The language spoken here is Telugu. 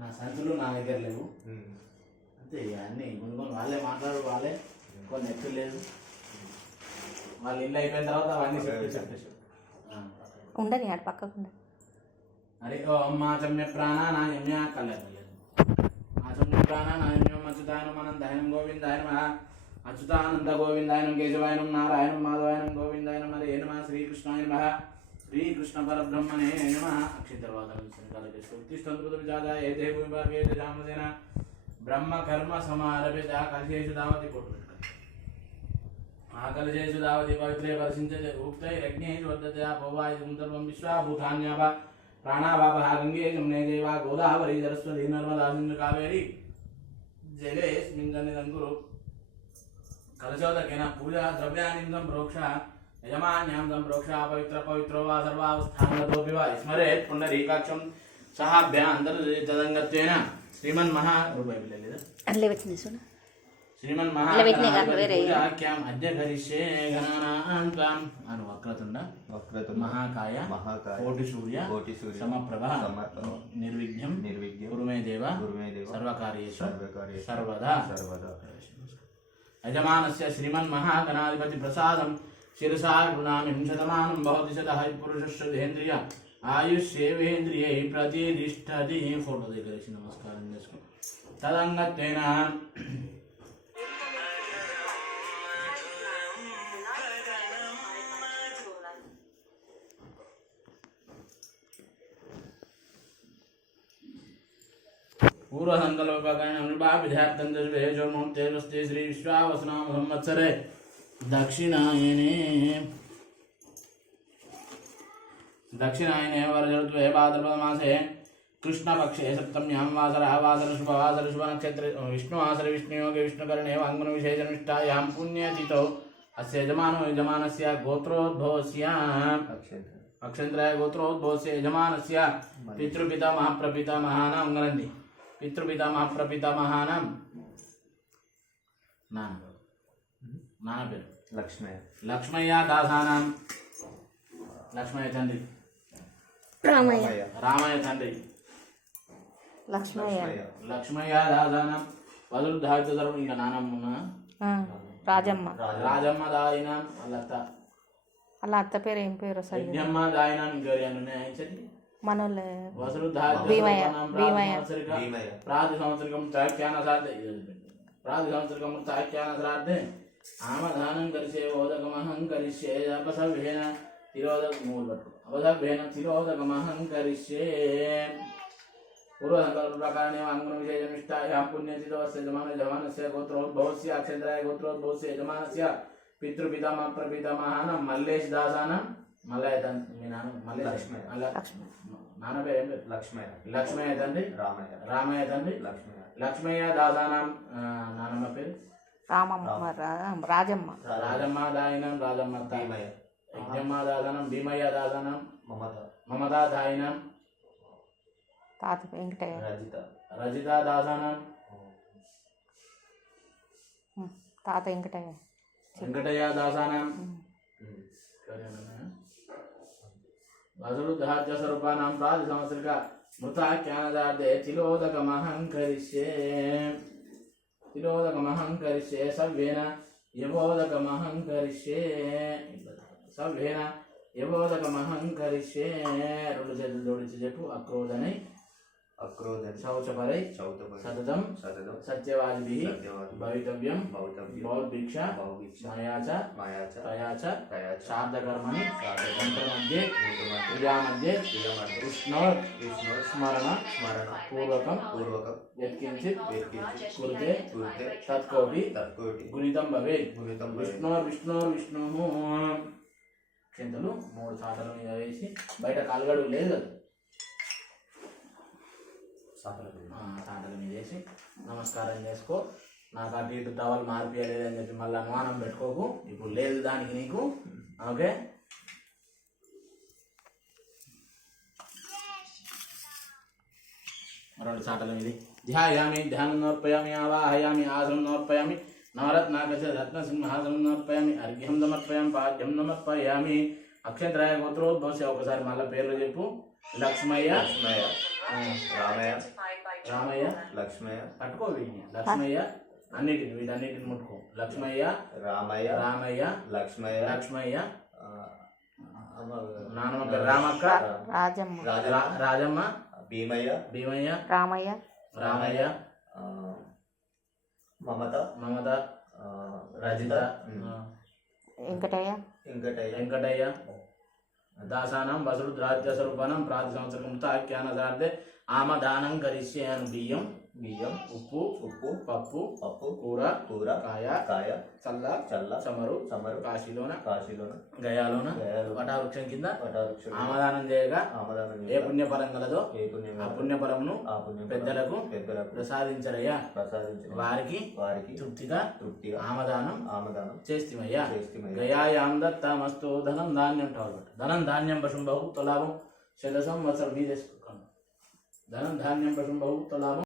నా సంచులు నా దగ్గర లేవు అంతే. అన్నీ కొన్ని వాళ్ళే మాట్లాడు, వాళ్ళే కొన్ని ఎత్తు లేదు. వాళ్ళు ఇల్లు అయిపోయిన తర్వాత అవన్నీ చెప్పేసి ఉండని ఆడ పక్కకు అరే ఓ మా చమ్య ప్రాణ నా యమ్య కళ్యాణ మా చమ్య ప్రాణ నా యమ్యం అచ్యుతాయనం అనంతాయనం గోవిందాయనం అచ్యుతానంద గోవిందాయనం కేశవాయనం నారాయణం మాధవాయనం గోవిందాయనం హరే నమః శ్రీకృష్ణాయ నమః శ్రీకృష్ణ పరబ్రహ్మణే నమః. అక్షితర్వాదనతిష్టంతృతవిజాదాయ తే భూమిభాగే జామసేన బ్రహ్మ కర్మ సమారభ్యత కలశేషు దావతి కలశేషు దావతి పవిత్రే వర్షించతే ఉక్తైరగ్నేషు వర్ధతే భవాయుధం సర్వం విశ్వాభూతాన్యాప ప్రాణావాపః గంగే జమునే దేవా గోదావరి సరస్వతి నర్మదా సింధు కావేరి జలేస్మిన్ సన్నిధం కురు. కలశోదకేన పూజా ద్రవ్యాన్ని సంప్రోక్ష యజమాన్యాం సంప్రోక్ష పవిత్ర పవిత్రో వా సర్వావస్థానతోపి వా స్మరేత్ పుండరీకాక్షం సహాభ్యాంతర్జదంగత్వేన శ్రీమన్మహాఖ్యాం అద్య కరిష్యే గణానాం త్వాం అను వక్రతుండ మహాకాయ కోటి సూర్య సమప్రభ నిర్విఘ్నం కురు మే దేవ సర్వకార్యేషు సర్వదా. యజమానస్య శ్రీమన్మహాగణాధిపతి ప్రసాదం శిరసా గృణామి శతమానం భవతి శతః పురుషశ్రేంద్రియ ఆయుష్యేవేంద్రియై ప్రతిష్టతి. ఫోటో దగ్గర నమస్కారం చేసుకో. తదంగత్వేన పూర్వసంకల్పకాయనృభాభిధ్యాప్తంతే శ్రీ విశ్వావసనామ సంవత్సరే దక్షిణాయనే వరజఋత్వే భాద్రపదమాసే కృష్ణపక్షే సప్తమ్యాం వాసర శుభ నక్షత్ర విష్ణువాసర విష్ణుయోగే విష్ణుకరణే వాంగ్మన విశేషనిష్టాయాం పుణ్యతిథౌ అస్య యజమానస్య గోత్రోద్భవస్య అక్షంత్రాయ గోత్రోద్భవస్య యజమానస్య పితృపితామహ ప్రపితామహానాం అంగరంది పితృపితామహ ప్రపితామహానాం నాన్న పేరు లక్ష్మయ్య దాసానాం లక్ష్మయ్య తండ్రి రామయ్య తండ్రి లక్ష్మయ్య దాసానాం వదులుద్ధావిత ధర్మం. ఇక నానమ్మ రాజమ్మ దాయినాం వాళ్ళ అత్త పేరు ఏం పేరు యజ్ఞమ్మ దాయినాం. ఇంకా మనోళ్ళే ప్రాతి సంవత్సరికం చాఖ్యానశ్రాద్ధే ఆమధానం కరిసే ఓదకమహం కరిష్యే అపసవ్యేన తిరోదకమహం కరిష్యే. పూర్వసంకల్ప ప్రకారణే వాంగ్మన విశేషనిష్టాయాం పుణ్యతిథవస్య యజమానస్య గోత్రోద్భవస్య అక్షంత్రాయ గోత్రోద్భవస్య యజమానస్య పితృపితామహ ప్రపితామహానాం మల్లేష్ దాసానాం. మల్లయ్య తండ్రి మీ నాన్న మల్లేష్ నాన్న పేరు ఏం పేరు? లక్ష్మయ్య తండ్రి రామయ్య తండ్రి లక్ష్మయ్య దాసానాం. నానమ్మ పేరు రాజమ్మ దాయినం రాజమ్మ యజ్ఞమ్మ దాసానం భీమయ్య దాసానం మమతా దాయినం తాత వెంకటయ్య రజిత దాసానం తాత వెంకటయ్య దాసానం వసురుద్ధార్య స్వరూపానాం ప్రాతి సంవత్సరిక మృతాఖ్యానదార్థే తిలోదకమహం కరిష్యే సవ్యేన యవోదకమహం కరిష్యే. రెండు చేతులు జోడించి చెప్పు. అక్రోధనై శౌచపరై సతతం సత్యవాదిభిః భవితవ్యం బౌద్ధిక్ష మయాచ తయాచ శార్దకర్మణి మంత్రमध्ये పూజాमध्ये విష్ణోర్ స్మరణ పూర్వకం యత్కించిత్ కురుతే తత్కోటి గుణితం భవేత్. విష్ణుః చింతలు 3 సాటల మీద వేసి బయట కాలుగడు లేదు కదా సాటల మీద వేసి నమస్కారం చేసుకో. నాకు అటు ఇటు టవల్ మార్పియలేదని చెప్పి మళ్ళీ అనుమానం పెట్టుకోకు. ఇప్పుడు లేదు దానికి నీకు. ఓకే, రెండు సాటల మీద ధ్యాయామి ధ్యానం నర్పయామి ఆవాహయామి ఆసనం నర్పయామి నవరత్నాకచ రత్నసింహాసనం నర్పయామి అర్ఘ్యం సమర్పయామి పాద్యం సమర్పయామి. అక్షంత్రాయ గోత్రోద్భవస్య ఒకసారి మళ్ళీ పేర్లు చెప్పు. లక్ష్మయ్య రామయ్య లక్ష్మయ్య పట్టుకో వీటిని లక్ష్మయ్య వీటన్నిటిని ముట్టుకో లక్ష్మయ్య రామయ్య రామయ్య లక్ష్మయ్య లక్ష్మయ్య ఆ, అమ్మ, నానమ్మ పేరు రామక్క రాజమ్మ రాజమ్మ భీమయ్య భీమయ్య రామయ్య రామయ్య ఆ, మమత మమత రజిత వెంకటయ్య వెంకటయ్య వెంకటయ్య దాసానం వసుడు ద్రాజ్య స్వరూపణం ప్రాతి సంవత్సరం ఆఖ్యానార్థే ఆమదానం కరిష్యాను బియ్యం బియ్యం ఉప్పు ఉప్పు పప్పు పప్పు కూర కూర కాయ కాయ చల్ల చల్ల చమరు సమరు కాశీలోన కాశీలోన గయాలోన గయాలోన వటావృక్షం కింద వటావృక్షం ఆమదానం చేయగా ఆమదానం ఏ పుణ్యఫలం కలదో ఏ పుణ్యం ఆ పుణ్యఫలమును ఆ పుణ్యం పెద్దలకు పెద్దలకు ప్రసాదించరయ్యా ప్రసాదించిన వారికి వారికి తృప్తిగా తృప్తిగా ఆమదానం ఆమదానం చేస్తిమయ్యా చేస్తిమయ్యా. గయాయాం దత్తమస్తు ధనం ధాన్యం టాలు ధనం ధాన్యం పశుం బహు లాభం శైల సంవత్సరం మీద ధనం ధాన్యం పశుం బహు లాభం